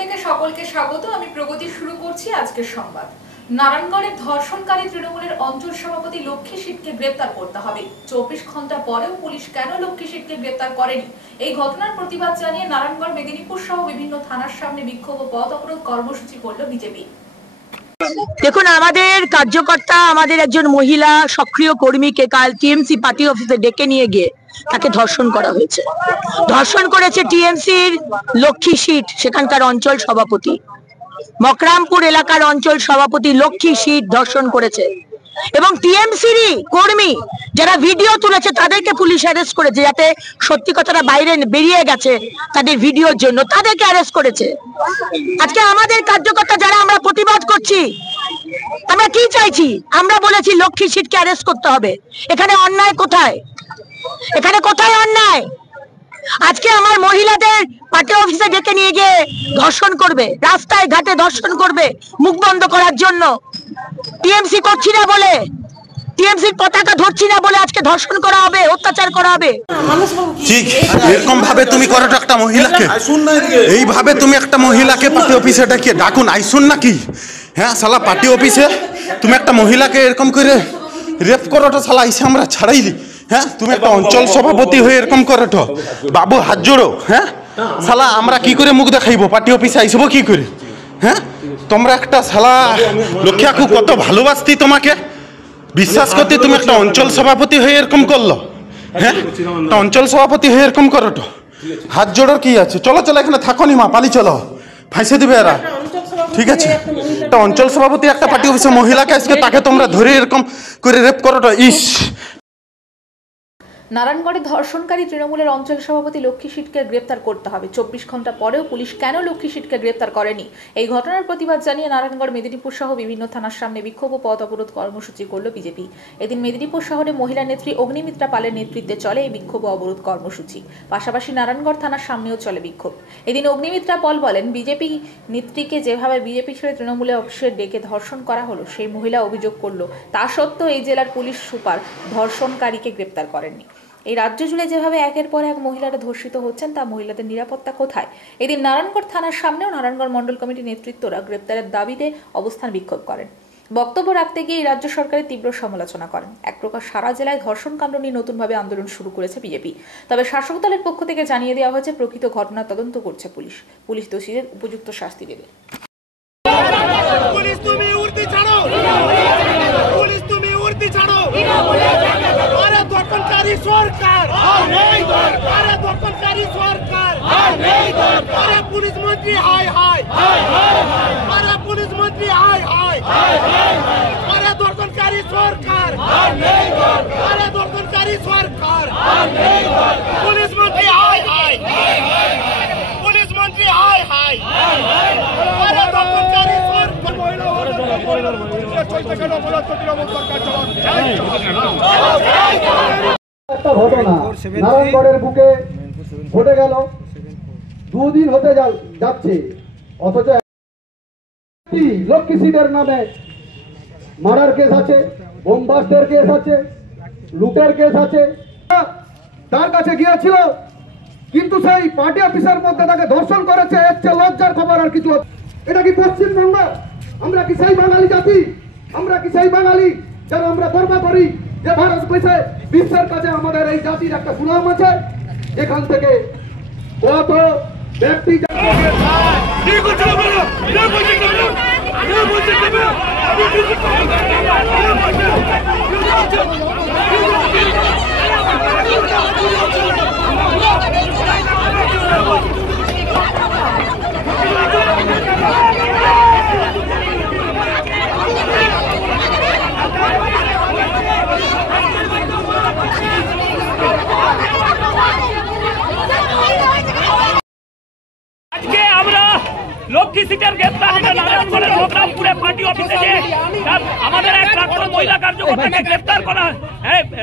থেকে সকলকে স্বাগত। আমি প্রগতি শুরু করছি আজকের সংবাদ। নারায়ণগড়ের ধর্ষণকারী তৃণমূলের অঞ্চল সভাপতি লক্ষ্মী সিটকে গ্রেপ্তার করতে হবে। 24 ঘন্টা পরেও পুলিশ কেন লক্ষ্মী সিটকে গ্রেপ্তার করেনি, এই ঘটনার প্রতিবাদ জানিয়ে নারায়ণগড়, মেদিনীপুর সহ বিভিন্ন থানার সামনে বিক্ষোভ ও পথ অবরোধ কর্মসূচি করল বিজেপি। দেখুন, আমাদের কার্যকর্তা, আমাদের একজন মহিলা সক্রিয় কর্মীকে কাল টিএমসি পার্টি অফিসে ডেকে নিয়ে গিয়ে তাকে ধর্ষণ করা হয়েছে। ধর্ষণ করেছে টিএমসির লক্ষ্মী সিট, সেখানকার অঞ্চল সভাপতি, মকরামপুর এলাকার অঞ্চল সভাপতি লক্ষ্মী সিট ধর্ষণ করেছে। এবং টিএমসিরই কর্মী যারা ভিডিও তুলেছে তাদেরকে পুলিশ অ্যারেস্ট করেছে, যাতে সত্যি কথাটা বাইরে বেরিয়ে গেছে তাদের ভিডিওর জন্য, তাদেরকে অ্যারেস্ট করেছে। আজকে আমাদের কার্যকর্তা যারা আমরা প্রতিবাদ করছি, আমরা কি চাইছি? আমরা বলেছি লক্ষ্মী সিটকে অ্যারেস্ট করতে হবে। এখানে অন্যায় কোথায়? এখানে কোথায় অন্যায়? আজকে আমার মহিলাদের পার্টি অফিসে ডেকে নিয়ে গিয়ে ধর্ষণ করবে, রাস্তায় ঘাটে ধর্ষণ করবে মুখ বন্ধ করার জন্য। টিএমসি করছি না বলে, টিএমসির পতাকা ধরছি না বলে আজকে ধর্ষণ করা হবে, অত্যাচার করা হবে। ঠিক এরকম ভাবে তুমি করো একটা মহিলাকে, এইভাবে তুমি একটা মহিলাকে পার্টি অফিসে ডাকিয়ে ডাকুন আইসুন নাকি? হ্যাঁ শালা, পার্টি অফিসে তুমি একটা মহিলাকে এরকম করে রেপ করোটা শালা, এসে আমরা ছাড়াইলি? হ্যাঁ, তুমি একটা অঞ্চল সভাপতি হয়ে এরকম করোটো বাবু, হাত জোড়ো। হ্যাঁ শালা, আমরা কি করে মুখ দেখাইবো? পার্টি অফিসে আইসবো কি করে? হ্যাঁ, তোমরা একটা শালা লক্ষ্মী আকু কত ভালোবাসতি তোমাকে, বিশ্বাস করতে তুমি একটা অঞ্চল সভাপতি হয়ে এরকম করলো? হ্যাঁ, একটা অঞ্চল সভাপতি হয়ে এরকম করোটো, হাত জোড়োর কি আছে? চলো চলো, এখানে থাকো নি মা, পালি চলো, ফাঁসে দিবে এরা। ঠিক আছে, একটা অঞ্চল সভাপতি একটা পার্টি অফিসে মহিলাকে আজকে তাকে তোমরা ধরে এরকম করে রেপ করোটো। ইস! নারায়ণগড়ে ধর্ষণকারী তৃণমূলের অঞ্চল সভাপতি লক্ষ্মী সিটকে গ্রেপ্তার করতে হবে। 24 ঘন্টা পরেও পুলিশ কেন লক্ষ্মী সিটকে গ্রেপ্তার করেনি, এই ঘটনার প্রতিবাদ জানিয়ে নারায়ণগড়, মেদিনীপুর সহ বিভিন্ন থানার সামনে বিক্ষোভ ও পথ অবরোধ কর্মসূচি করল বিজেপি। এদিন মেদিনীপুর শহরে মহিলা নেত্রী অগ্নিমিত্রা পালের নেতৃত্বে চলে এই বিক্ষোভ ও অবরোধ কর্মসূচি। পাশাপাশি নারায়ণগড় থানার সামনেও চলে বিক্ষোভ। এদিন অগ্নিমিত্রা পাল বলেন, বিজেপি নেত্রীকে যেভাবে বিজেপি ছেড়ে তৃণমূলে অফিসে ডেকে ধর্ষণ করা হলো, সেই মহিলা অভিযোগ করল তা সত্ত্বেও এই জেলার পুলিশ সুপার ধর্ষণকারীকে গ্রেপ্তার করেননি। এই রাজ্য জুড়ে যেভাবে একের পর এক মহিলারা ধর্ষিত হচ্ছেন, তা মহিলাদের নিরাপত্তা কোথায়? এদিন নারায়ণগড় থানার সামনেও নারায়ণগড় মণ্ডল কমিটির নেতৃত্বরা গ্রেপ্তারের দাবিতে অবস্থান বিক্ষোভ করেন। বক্তব্য রাখতে গিয়ে এই রাজ্য সরকারের তীব্র সমালোচনা করেন। এক প্রকার সারা জেলায় ধর্ষণ কাণ্ড নিয়ে নতুনভাবে আন্দোলন শুরু করেছে বিজেপি। তবে শাসক দলের পক্ষ থেকে জানিয়ে দেওয়া হয়েছে প্রকৃত ঘটনা তদন্ত করছে পুলিশ। পুলিশ দোষীদের উপযুক্ত শাস্তি দেবে। সরকার সরকার পুলিশ মন্ত্রী হায় হায়, পুলিশ মন্ত্রী হায় হায়, দর্শনকারী সরকার, দর্শনকারী সরকার, পুলিশ মন্ত্রী হায় হায়, পুলিশ মন্ত্রী হায় হায়, দর্শনকারী সরকার। একটা ঘটনা নারায়ণগড়ের বুকে ঘটে গেল, দুদিন হতে যাচ্ছে, অথচ লক্ষ্মী সিটের নামে মার্ডার কেস আছে, বোমবাস্টের কেস আছে, লুটের কেস আছে। তার কাছে গিয়েছিল, কিন্তু সেই পার্টি অফিসের মধ্যে তাকে ধর্ষণ করেছে। এর চেয়ে লজ্জার খবর আর কিছু? এটা কি পশ্চিমবঙ্গ? আমরা কি সেই বাঙালি জাতি? আমরা কি সেই বাঙালি যারা আমরা গর্ব করি যে ভারতবর্ষে বিশ্বের কাছে আমাদের এই জাতির একটা সুনাম আছে? এখান থেকে কত ব্যক্তি লক্ষ্মী সিটের গ্রেপ্তার নারায়ণগড়ের মকরামপুরে পার্টি অফিসে যে আমাদের এক প্রাক্তন মহিলা কার্যকর্তাকে গ্রেপ্তার করা,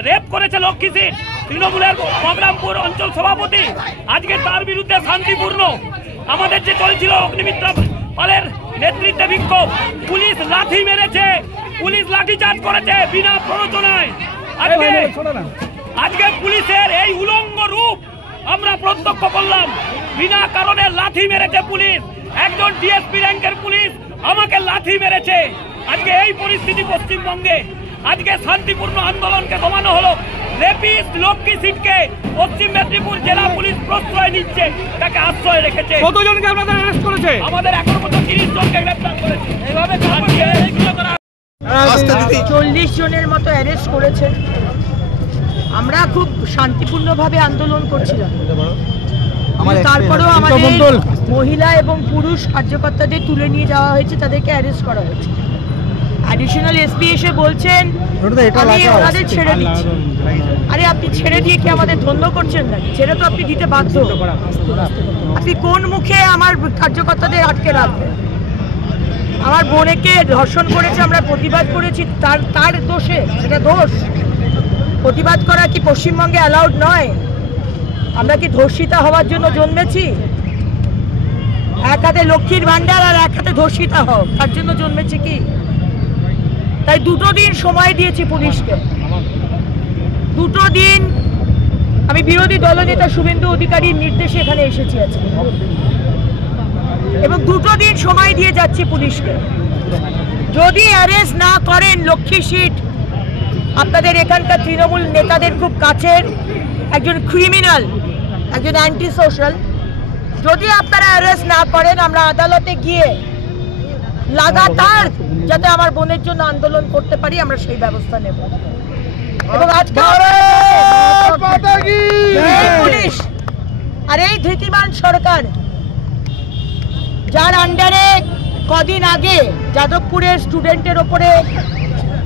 রেপ করেছে লক্ষ্মী সিট তৃণমূলের মকরামপুর অঞ্চল সভাপতি। আজকে তার বিরুদ্ধে শান্তিপূর্ণ আমাদের যে চলছিল অগ্নিমিত্রা পালের নেতৃত্বে বিক্ষোভ, পুলিশ লাঠি মেরেছে, পুলিশ লাঠিচার্জ করেছে বিনা প্ররোচনায়। আজকে পুলিশের এই উলঙ্গ রূপ আমরা প্রত্যক্ষ করলাম। বিনা কারণে লাঠি মেরেছে পুলিশ, একজন ডিএসপি র্যাঙ্কের পুলিশ আমাকে লাথি মেরেছে। আজকে এই পরিস্থিতি পশ্চিমবঙ্গে, আজকে শান্তিপূর্ণ আন্দোলনকে দমানো হলো। রেপিস্ট লক্ষ্মী সিটকে পশ্চিম মেদিনীপুর জেলা পুলিশ প্রশ্রয় নিচ্ছে, তাকে আশ্রয় রেখেছে। কতজনকে আপনাদের অ্যারেস্ট করেছে? আমাদের এখন পর্যন্ত 30 জনকে গ্রেফতার করেছে। এইভাবে 40 জনের মতো অ্যারেস্ট করেছে। আমরা খুব শান্তিপূর্ণভাবে আন্দোলন করছিলাম, তারপরেও আমাদের মহিলা এবং পুরুষ কার্যকর্তাদের তুলে নিয়ে যাওয়া হয়েছে, তাদেরকে অ্যারেস্ট করা হয়েছে। অ্যাডিশনাল এসপি এসে বলছেন আমি ওনাদের ছেড়ে দিচ্ছি। আরে আপনি ছেড়ে দিয়ে কি আমাদের ধন্য করছেন না? ছেড়ে তো আপনি দিতে বাধ্য। আপনি কোন মুখে আমার কার্যকর্তাদের আটকে রাখবেন? আমার বোনকে ধর্ষণ করেছে, আমরা প্রতিবাদ করেছি, তার দোষে সেটা দোষ। প্রতিবাদ করা কি পশ্চিমবঙ্গে অ্যালাউড নয়? আমরা কি ধর্ষিতা হওয়ার জন্য জন্মেছি? এক হাতে লক্ষ্মীর ভান্ডার আর এক হাতে ধর্ষিতা হও, তার জন্য জন্মেছি কি? তাই 2 দিন সময় দিয়েছি পুলিশকে। 2 দিন আমি বিরোধী দলনেতা শুভেন্দু অধিকারীর নির্দেশে এখানে এসেছি আজকে, এবং 2 দিন সময় দিয়ে যাচ্ছি পুলিশকে। যদি অ্যারেস্ট না করেন লক্ষ্মী সিট আপনাদের এখানকার তৃণমূল নেতাদের খুব কাছের একজন ক্রিমিনাল, একজন অ্যান্টি সোশ্যাল, যদি আপনারা অ্যারেস্ট না করেন আমরা আদালতে গিয়ে লাগাতার যাতে আমার বোনের জন্য আন্দোলন করতে পারি আমরা সেই ব্যবস্থা নেব। এবং আজকে পুলিশ আর এই ধৃতিমান সরকার, যার আন্ডারে কদিন আগে যাদবপুরের স্টুডেন্টের ওপরে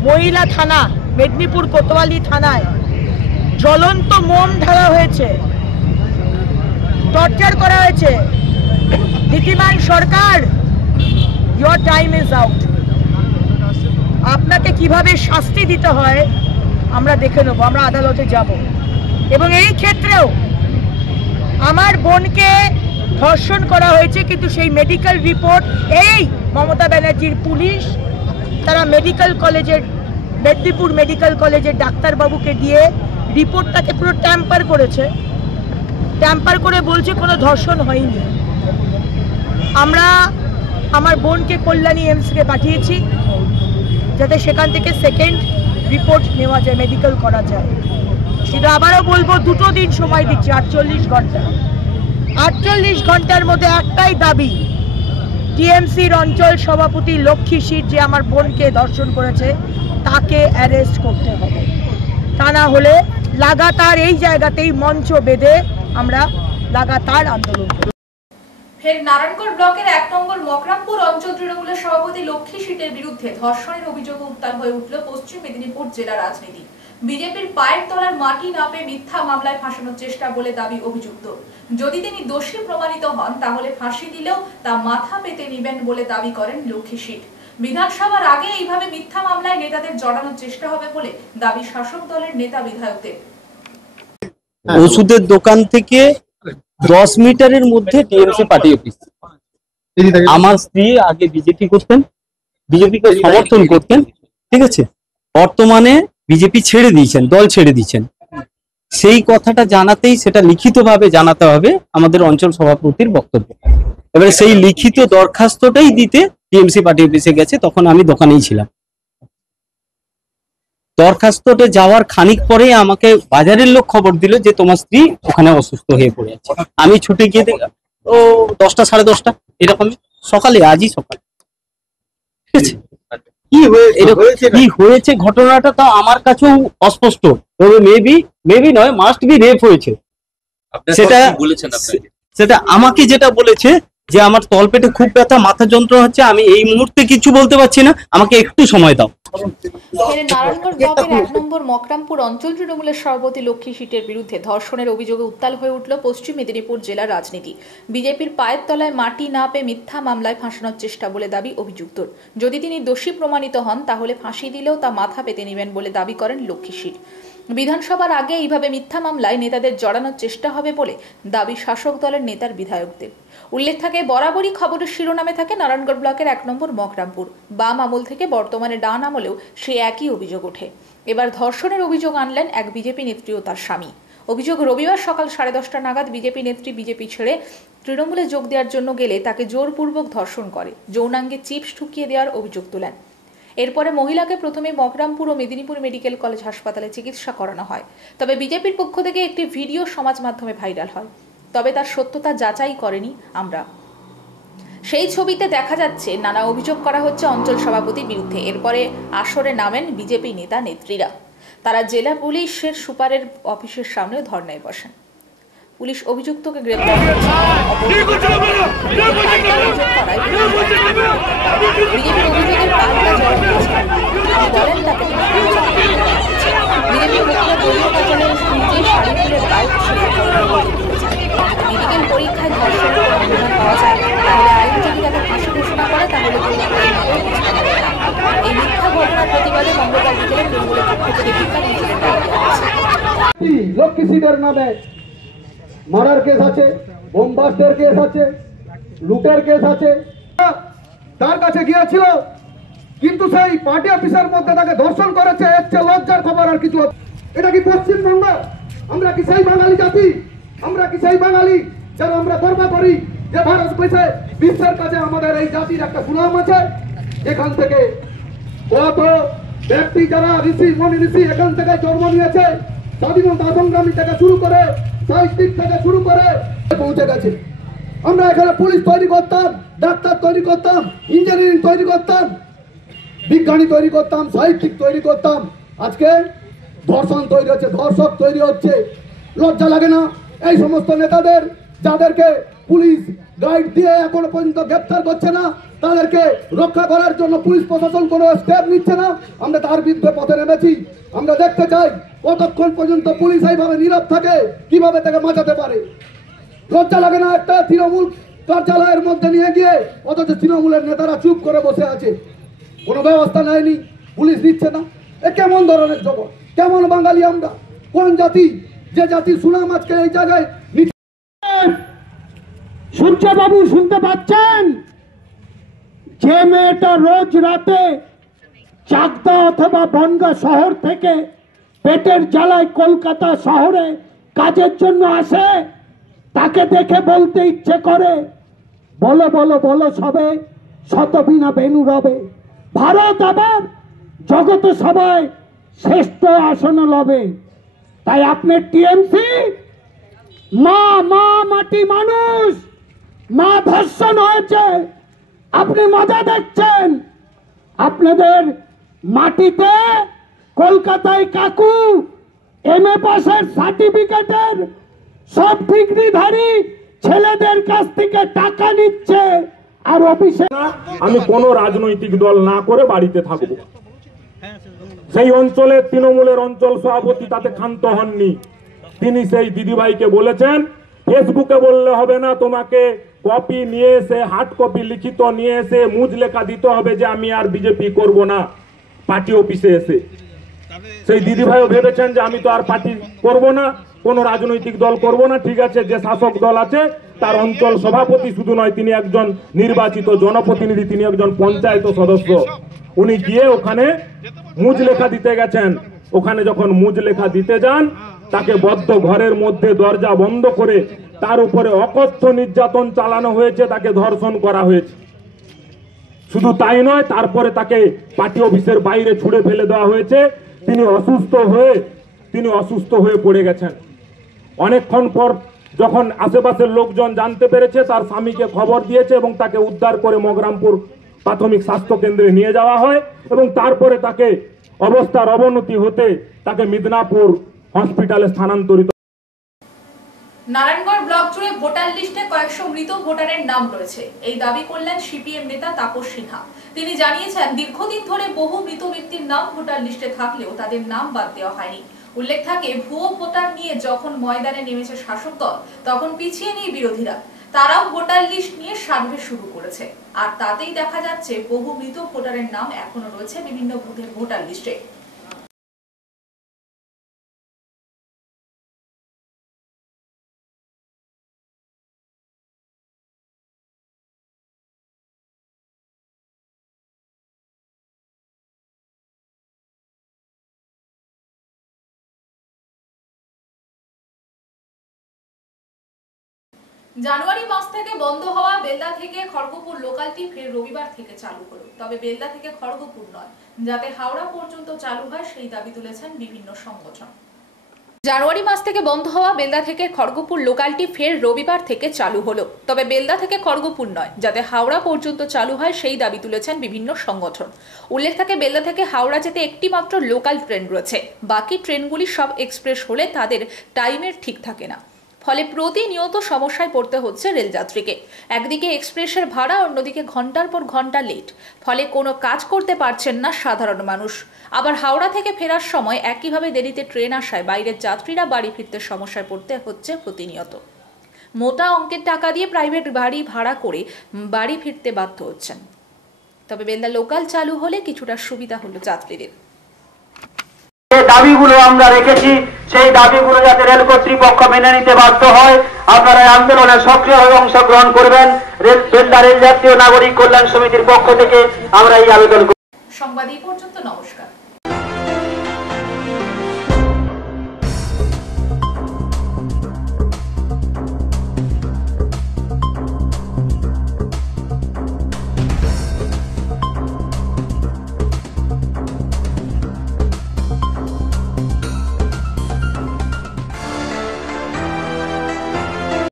মহিলা থানা, মেদিনীপুর কোতোয়ালি থানায় জ্বলন্ত মোম ঢালা হয়েছে, টর্চার করা হয়েছে। ধৃতিমান সরকার, your time is out। আপনাকে কিভাবে শাস্তি দিতে হয় আমরা দেখে নেব, আমরা আদালতে যাব। এবং এই ক্ষেত্রেও আমার বোনকে ধর্ষণ করা হয়েছে, কিন্তু সেই মেডিকেল রিপোর্ট এই মমতা ব্যানার্জির পুলিশ তারা মেডিকেল কলেজের, মেদিনীপুর মেডিকেল কলেজের ডাক্তারবাবুকে দিয়ে রিপোর্টটাকে পুরো ট্যাম্পার করেছে। ট্যাম্পার করে বলছে কোনো ধর্ষণ হয়নি। আমরা আমার বোনকে কল্যাণী এমসকে পাঠিয়েছি যাতে সেখান থেকে সেকেন্ড রিপোর্ট নেওয়া যায়, মেডিকেল করা যায়। কিন্তু আবারও বলবো 2 দিন সময় দিচ্ছি, 48 ঘন্টা। 48 ঘন্টার মধ্যে একটাই দাবি, টিএমসির অঞ্চল সভাপতি লক্ষ্মী সিট যে আমার বোনকে ধর্ষণ করেছে তাকে অ্যারেস্ট করতে হবে। তা না হলে লাগাতার এই জায়গাতেই মঞ্চ বেঁধে আমরা লাগাতার আন্দোলন করব। ফের নারায়ণগড় ব্লকের 1 নম্বর মকরামপুর অঞ্চল তৃণমূলের সভাপতি লক্ষ্মী সিটের বিরুদ্ধে ধর্ষণের অভিযোগে উত্তাল হয়ে উঠল পশ্চিম মেদিনীপুর জেলা রাজনীতি। বিজেপির পায়ের তলার মাটি না পেয়ে মিথ্যা মামলায় ফাঁসানোর চেষ্টা বলে দাবি অভিযুক্ত। যদি তিনি দোষী প্রমাণিত হন তাহলে ফাঁসি দিলেও তা মাথা পেতে নেবেন বলে দাবি করেন লক্ষ্মী সিট। বিধানসভার আগে এইভাবে মিথ্যা মামলায় নেতাদের জড়ানোর চেষ্টা হবে বলে দাবি শাসক দলের নেতা বিধায়কদের। ওষুধের দোকান থেকে 10 মিটারের মধ্যে টিএমসি পার্টি অফিস। আমার স্ত্রী আগে বিজেপি করতেন, বিজেপিকে সমর্থন করতেন, ঠিক আছে, বর্তমানে বিজেপি ছেড়ে দিয়েছেন, দল ছেড়ে দিয়েছেন। সেই কথাটা জানাতেই সেটা লিখিতভাবে জানাতে হবে আমাদের অঞ্চল সভাপতির বক্তব্য। এবারে সেই লিখিত দরখাস্তটাই দিতে টিএমসি পার্টি অফিসে গেছে, তখন আমি দোকানেই ছিলাম। দরখাস্তটা যাওয়ার খানিক পরেই আমাকে বাজারের লোক খবর দিল যে তোমার স্ত্রী ওখানে অসুস্থ হয়ে পড়ে আছে। আমি ছুটে গিয়ে ও 10টা 10:30 এরকম সকালে, আজই সকালে। ঠিক আছে, কি হয়েছে ঘটনাটা তো আমার কাছেও অস্পষ্ট, তবে মেবি নয়, মাস্ট বি রেপ হয়েছে। সেটা আমাকে যেটা বলেছে যে আমার তলপেটে খুব ব্যথা, মাথা যন্ত্রণা হচ্ছে, আমি এই মুহূর্তে কিছু বলতে পারছি না, আমাকে একটু সময় দাও। নারায়ণগড় ব্লকের 1 নম্বর মকরামপুর অঞ্চল তৃণমূলের সভাপতি লক্ষ্মী সিটের বিরুদ্ধে ধর্ষণের অভিযোগে উত্তাল হয়ে উঠল পশ্চিম মেদিনীপুর জেলার রাজনীতি। বিজেপির পায়ের তলায় মাটি না পেয়ে মিথ্যা মামলায় ফাঁসানোর চেষ্টা বলে দাবি অভিযুক্তর। যদি তিনি দোষী প্রমাণিত হন তাহলে ফাঁসি দিলেও তা মাথা পেতে নেবেন বলে দাবি করেন লক্ষ্মী সিট। বিধানসভার আগে এইভাবে মিথ্যা মামলায় নেতাদের জড়ানোর চেষ্টা হবে বলে দাবি শাসক দলের নেতার বিধায়কদের। উল্লেখ থাকে, বরাবরই খবরের শিরোনামে থাকে নারায়ণগড় ব্লকের 1 নম্বর মকরামপুর। বাম আমল থেকে বর্তমানে ডান আমলেও সে একই অভিযোগ ওঠে। এবার ধর্ষণের অভিযোগ আনলেন এক বিজেপি নেত্রী ও তার স্বামী। অভিযোগ, রবিবার সকাল 10:30 নাগাদ বিজেপি নেত্রী বিজেপি ছেড়ে তৃণমূলে যোগ দেওয়ার জন্য গেলে তাকে জোরপূর্বক ধর্ষণ করে, যৌনাঙ্গে চিপস ঢুকিয়ে দেওয়ার অভিযোগ তোলেন। এরপরে মহিলাকে প্রথমে মগরামপুর ও মেদিনীপুর মেডিকেল কলেজ হাসপাতালে চিকিৎসা করানো হয়। তবে বিজেপির পক্ষ থেকে একটি ভিডিও সমাজ মাধ্যমে ভাইরাল হয়, তবে তার সত্যতা যাচাই করেনি আমরা। সেই ছবিতে দেখা যাচ্ছে নানা অভিযোগ করা হচ্ছে অঞ্চল সভাপতির বিরুদ্ধে। এরপরে আসরে নামেন বিজেপি নেতা নেত্রীরা। তারা জেলা পুলিশের সুপারের অফিসের সামনে ধর্নায় বসেন। পুলিশ অভিযুক্তকে গ্রেপ্তার করেছে। বিজেপির অভিযোগের পাল্টা জবাব দিয়েছেন। তিনি বলেন তাকে বিজেপির মুখ্য দলীয় কার্যালয়ে নিজে শাড়ি তুলে বাইক মেডিকেল পরীক্ষায় ধর্ষণের কোনো অনুমান পাওয়া যায়, তাহলে আইন যদি তাকে ফাঁসি ঘোষণা করে তাহলে এই মিথ্যা ঘটনার প্রতিবাদে মঙ্গলবার বিকেলে তৃণমূলের পক্ষ থেকে ভিক্ষা মিছিলের ডাক দেওয়া হয়েছে। লক্ষ্মী সিটের নামে মারার কেস আছে, বোমবাস্টের কেস আছে, লুটের কেস আছে। তার কাছে গিয়েছিল, কিন্তু সেই পার্টি অফিসের মধ্যে তাকে ধর্ষণ করেছে। এর চেয়ে লজ্জার খবর আর কিছু। এটা কি পশ্চিমবঙ্গ? আমরা কি সেই বাঙালি জাতি? আমরা কি সেই বাঙালি যারা আমরা গর্ব করি যে ভারতবর্ষে বিশ্বের কাছে আমাদের এই জাতির একটা সুনাম আছে? এখান থেকে কত ব্যক্তি যারা ঋষি মনি ঋষি এখান থেকে জন্ম নিয়েছে, স্বাধীনতা সংগ্রামী থেকে শুরু করে সাহিত্যিক থেকে শুরু করে পৌঁছে গেছে। আমরা এখানে পুলিশ তৈরি করতাম, ডাক্তার তৈরি করতাম, ইঞ্জিনিয়ারিং তৈরি করতাম, বিজ্ঞানী তৈরি করতাম, সাহিত্যিক তৈরি করতাম। আজকে ধর্ষণ তৈরি হচ্ছে, ধর্ষক তৈরি হচ্ছে। লজ্জা লাগে না এই সমস্ত নেতাদের, যাদেরকে পুলিশ গাইড দিয়ে এখনো পর্যন্ত গ্রেপ্তার করছে না, তাদেরকে রক্ষা করার জন্য পুলিশ প্রশাসন কোনো স্টেপ নিচ্ছে না? আমরা তার বিরুদ্ধে পথে নেমেছি। আমরা দেখতে চাই কতক্ষণ পর্যন্ত পুলিশ এইভাবে নীরব থাকে, কিভাবে তাকে বাঁচাতে পারে। লজ্জা লাগে না একটা তৃণমূল কার্যালয়ের মধ্যে নিয়ে গিয়ে, অথচ তৃণমূলের নেতারা চুপ করে বসে আছে, কোনো ব্যবস্থা নেয়নি, পুলিশ নিচ্ছে না? এ কেমন ধরনের জগৎ? কেমন বাঙালি আমরা? কোন জাতি? যে জাতির সুনাম আজকে এই জায়গায়। সূর্যবাবু শুনতে পাচ্ছেন? যে মেয়েটা রোজ রাতে চাকদা অথবা বনগাঁ শহর থেকে পেটের জ্বালায় কলকাতা শহরে কাজের জন্য আসে, তাকে দেখে বলতে ইচ্ছে করে, বলো বলো বলো সবে শতবিনা বেনু রবে, ভারত আবার জগত সবাই শ্রেষ্ঠ আসন লবে। তাই আপনার টিএমসি মা মা মাটি মানুষ, মা ধর্ষণ হয়েছে, আপনি মজা দেখছেন। আপনাদের মাটিতে কলকাতায় কাকু এমএ পাসের সার্টিফিকেটের সব ডিগ্রিধারী ছেলেদের কাছ থেকে টাকা নিচ্ছে আর অফিসে। আমি কোনো রাজনৈতিক দল না করে বাড়িতে থাকবো। সেই অঞ্চলের তৃণমূলের অঞ্চল সভাপতি তাতে ক্ষান্ত হননি। তিনি সেই দিদিভাইকে বলেছেন, ফেসবুকে বললে হবে না, তোমাকে কপি নিয়ে এসে, হার্ড কপি লিখিত নিয়ে এসে মুজ লেখা দিতে হবে যে আমি আর বিজেপি করব না পার্টি অফিসে এসে। সেই দিদিভাইও ভেবেছেন যে আমি তো আর পার্টি করব না, কোন রাজনৈতিক দল করব না। ঠিক আছে, যে শাসক দল আছে তার অঞ্চল সভাপতি শুধু নয়, তিনি একজন নির্বাচিত জনপ্রতিনিধি, তিনি একজন পঞ্চায়েত সদস্য। উনি গিয়ে ওখানে মুজ লেখা দিতে গেছেন। ওখানে যখন মুজ লেখা দিতে যান, তাকে বদ্ধ ঘরের মধ্যে দরজা বন্ধ করে তার উপরে অকথ্য নির্যাতন চালানো হয়েছে, তাকে ধর্ষণ করা হয়েছে। শুধু তাই নয়, তারপরে তাকে পার্টি অফিসের বাইরে ছুড়ে ফেলে দেওয়া হয়েছে। তিনি অসুস্থ হয়ে পড়ে গেছেন। অনেকক্ষণ পর যখন আশেপাশের লোকজন জানতে পেরেছে, তার স্বামীকে খবর দিয়েছে এবং তাকে উদ্ধার করে মগরামপুর প্রাথমিক স্বাস্থ্য কেন্দ্রে নিয়ে যাওয়া হয় এবং তারপরে তাকে অবস্থার অবনতি হতে তাকে মিদনাপুর হসপিটালে স্থানান্তরিত। নারায়ণগড় ব্লক জুড়ে ভোটার লিস্টে কয়েকশো মৃত ভোটারের নাম রয়েছে, এই দাবি করলেন সিপিএম নেতা তাপস সিনহা। তিনি জানিয়েছেন, দীর্ঘদিন ধরে বহু মৃত ব্যক্তির নাম ভোটার লিস্টে থাকলেও তাদের নাম বাদ দেওয়া হয়নি। উল্লেখ থাকে, ভুয়ো ভোটার নিয়ে যখন ময়দানে নেমেছে শাসক দল, তখন পিছিয়ে নেই বিরোধীরা। তারাও ভোটার লিস্ট নিয়ে সার্ভে শুরু করেছে, আর তাতেই দেখা যাচ্ছে বহু মৃত ভোটারের নাম এখনো রয়েছে বিভিন্ন বুথের ভোটার লিস্টে। জানুয়ারি মাস থেকে বন্ধ হওয়া বেলদা থেকে খড়গপুর লোকালটি ফের রবিবার থেকে চালু হলো। তবে বেলদা থেকে খড়গপুর নয়, যাতে হাওড়া পর্যন্ত চালু হয় সেই দাবি তুলেছেন বিভিন্ন সংগঠন। জানুয়ারি মাস থেকে বন্ধ হওয়া বেলদা থেকে খড়গপুর লোকালটি ফের রবিবার থেকে চালু হলো। তবে বেলদা থেকে খড়গপুর নয়, যাতে হাওড়া পর্যন্ত চালু হয় সেই দাবি তুলেছেন বিভিন্ন সংগঠন। উল্লেখ থাকে, বেলদা থেকে হাওড়া যেতে একটি মাত্র লোকাল ট্রেন রয়েছে। বাকি ট্রেনগুলি সব এক্সপ্রেস হলে তাদের টাইমের ঠিক থাকে না, ফলে প্রতিনিয়ত সমস্যায় পড়তে হচ্ছে রেলযাত্রীকে। একদিকে এক্সপ্রেসের ভাড়া, অন্যদিকে ঘন্টার পর ঘন্টা লেট, ফলে কোনো কাজ করতে পারছেন না সাধারণ মানুষ। আবার হাওড়া থেকে ফেরার সময় একইভাবে দেরিতে ট্রেন আসায় বাইরের যাত্রীরা বাড়ি ফিরতে সমস্যায় পড়তে হচ্ছে প্রতিনিয়ত। মোটা অঙ্কের টাকা দিয়ে প্রাইভেট গাড়ি ভাড়া করে বাড়ি ফিরতে বাধ্য হচ্ছেন। তবে বেলদা লোকাল চালু হলে কিছুটা সুবিধা হলো যাত্রীদের। দাবিগুলো আমরা রেখেছি, সেই দাবিগুলো যাতে রেল কর্তৃপক্ষ মেনে নিতে বাধ্য হয়, আপনারা আন্দোলনে সক্রিয়ভাবে অংশগ্রহণ করবেন। বেলদা রেল যাত্রী ও নাগরিক কল্যাণ সমিতির পক্ষ থেকে আমরা এই আবেদন করি। সংবাদ এই পর্যন্ত, নমস্কার।